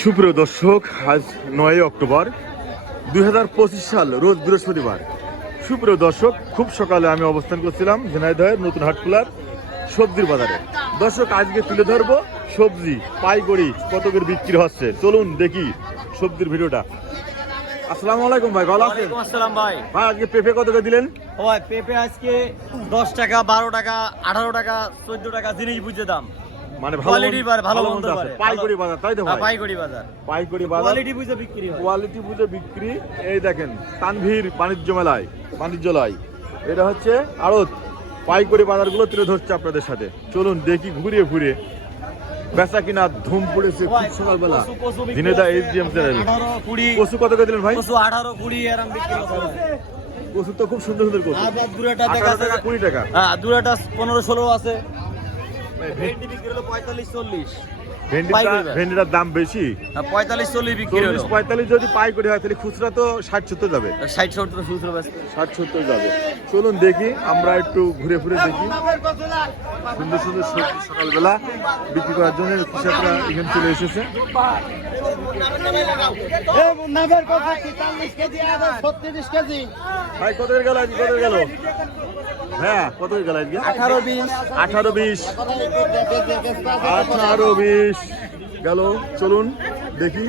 সুপ্রিয় দর্শক আজ নয় অক্টোবর দু হাজার পঁচিশ সাল রোজ বৃহস্পতিবার। সুপ্রিয় দর্শক খুব সকালে আমি অবস্থান করছিলাম ঝিনাইদহের নতুন হাটকুলার সবজির বাজারে। দর্শক আজকে তুলে ধরবো সবজি পাইকড়ি কত করে বিক্রি হচ্ছে। চলুন দেখি সবজির ভিডিওটা। আসসালামু আলাইকুম ভাই ভালো আছেন? আসসালাম ভাই। ভাই আজকে পেঁপে কত করে দিলেন? ভাই পেঁপে আজকে দশ টাকা বারো টাকা আঠারো টাকা চোদ্দ টাকা জিনিস বুঝে দাম। মানে ভালো কোয়ালিটির বাজার, ভালো মন্দ আছে। বাজার। পাইকড়ি বাজার তাই তো হ্যাঁ, ভাই পাইকারি বাজার। পাইকড়ি বাজার। কোয়ালিটি বুঝে বিক্রি হয়। কোয়ালিটি বুঝে বিক্রি। এই দেখেন তানভীর বাণিজ্য মেলায় বাণিজ্যলয়। এটা হচ্ছে আড়ত। পাইকারি বাজারগুলো তুলে ধরছে আপনাদের সাথে। চলুন দেখি ঘুরিয়ে ঘুরে বেচা কিনা ধুম পড়েছে খুব সকালবেলা। দিনেদা এইচ এম চ্যানেল কচু কত করে দিলেন ভাই? কচু আঠারো কুড়ি এরম বিক্রি কচু তো খুব সুন্দর সুন্দর কচু। টাকা কুড়ি টাকা। হ্যাঁ দুরাটা পনেরো ষোলো আছে। ভেন্ডি বিক্রি হলো পঁয়তাল্লিশ চল্লিশ। ভেন্ডিটা। ভেন্ডিটার দাম বেশি? হ্যাঁ, পঁয়তাল্লিশ চল্লিশ বিক্রি হলো। পঁয়তাল্লিশ যদি পাইকারি হয় তাহলে খুচরা তো ষাট সত্তর যাবে। ষাট সত্তর খুচরো ষাট সত্তর যাবে। চলুন দেখি আমরা একটু ঘুরে ঘুরে দেখি। সুন্দর সুন্দর সবজি সকালবেলা বিক্রি করার জন্য কৃষকরা এখানে চলে এসেছে। ভাই কত করে গেল কত গেল? হ্যাঁ কত গেল আজকে? আঠারো বিশ। আঠারো বিশ। আঠারো বিশ। গেল চলুন দেখি।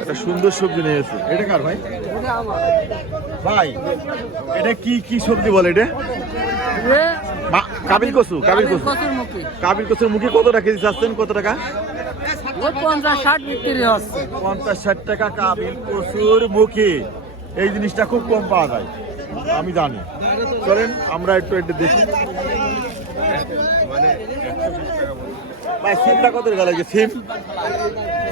একটা সুন্দর সবজি নিয়ে এসে এটা কার ভাই? ভাই এটা কি কি সবজি বলে এটা? কাবিল কচু কাবিল কচু কাবিল কচুর মুখে কত টাকা কেজি চাচ্ছেন? কত টাকা? পঞ্চাশ ষাট পঞ্চাশ ষাট টাকা কাবিল কচুর মুখে। এই জিনিসটা খুব কম পাওয়া যায়। আমি জানি। চলেন আমরা একটু একটু দেখি। ভাই সিমটা কত টাকা লাগে সিম?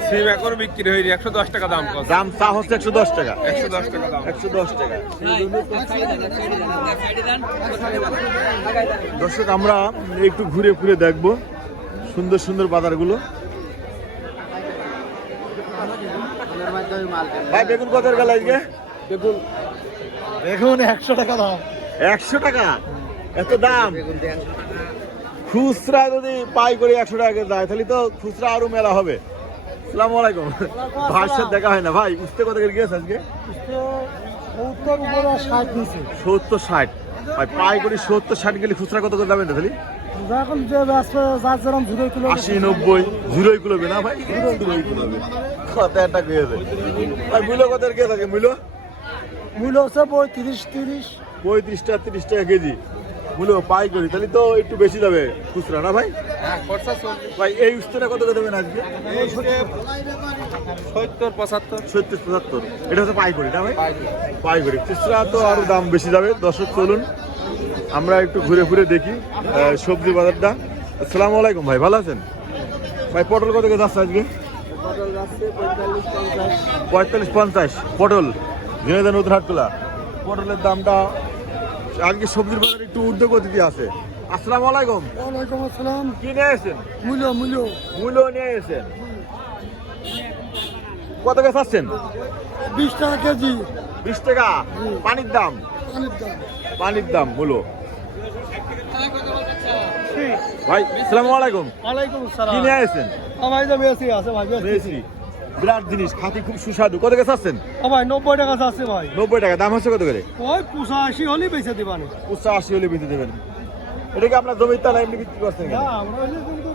সিম এখন বিক্রি হয়নি একশো দশ টাকা দাম কত? দাম চা হচ্ছে একশো দশ টাকা। একশো দশ টাকা দাম। একশো দশ টাকা। দর্শক আমরা একটু ঘুরে ঘুরে দেখব সুন্দর সুন্দর বাজারগুলো। ভাই বেগুন কত গেল আজকে দেখুন, একশো টাকা দাম। একশো টাকা? এত দাম? খুচরা যদি পাই করে একশো টাকা দেয়, তাহলে তো খুচরা আরও মেলা হবে। সালাম আলাইকুম। সাথে দেখা হয় না। ভাই উঠতে কত করে গিয়েছে আজকে? সত্তর ষাট। ভাই, পাই করে সত্তর ষাট গেলে খুচরা কত করে যাবেন না তাহলে? আশি, নব্বই। জিরোই কুলবে না, ভাই? জিরোই একটা গিয়েছে ভাই, মূল্য কত গিয়ে থাকে, মূল্য? মূল্য হচ্ছে পঁয়ত্রিশ তিরিশ পঁয়ত্রিশ টাকা তিরিশ টাকা কেজি। মূল্য পাই করি তাহলে তো একটু বেশি যাবে খুচরা না ভাই? ভাই এই উস্তরা কত করে দেবেন আজকে? সত্তর পঁচাত্তর। সত্তর পঁচাত্তর। এটা হচ্ছে পাই করি না ভাই? পাই করি খুচরা তো আরও দাম বেশি যাবে। দর্শক চলুন। আমরা একটু ঘুরে ঘুরে দেখি সবজি বাজারটা। আসসালামু আলাইকুম ভাই ভালো আছেন? ভাই পটল কত করে যাচ্ছে আজকে? পঁয়তাল্লিশ পঞ্চাশ। পটল? ঝিনাইদা নতুন হাটতলা পটলের দামটা আজকে সবজির বাজার একটু ঊর্ধ্বগতিতে আছে। আসসালামু আলাইকুম। ওয়ালাইকুম আসসালাম। কি নিয়ে এসেছেন? মূল্য মূল্য। মূল্য নিয়ে এসেছেন। কত কে চাচ্ছেন? বিশ টাকা কেজি। বিশ টাকা? পানির দাম? পানির দাম। পানির দাম মূল্য ভাই সালামু আলাইকুম। ওয়ালাইকুম কি আসসালাম। নিয়ে এসেছেন? আমার বেশি আছে ভাই বেশি বিরাট জিনিস খাতি খুব সুস্বাদু। কত গাছ আছেন ও ভাই নব্বই টাকা আছে ভাই। নব্বই টাকা দাম হচ্ছে কত করে? ওই পুষা পঁচাশি হলে বেঁচে দেবেন। পুষা আশি হলে বেঁচে দেবেন। এটা কি আপনার জমির তালা এমনি বিক্রি করছেন? কেন? আমরা কিন্তু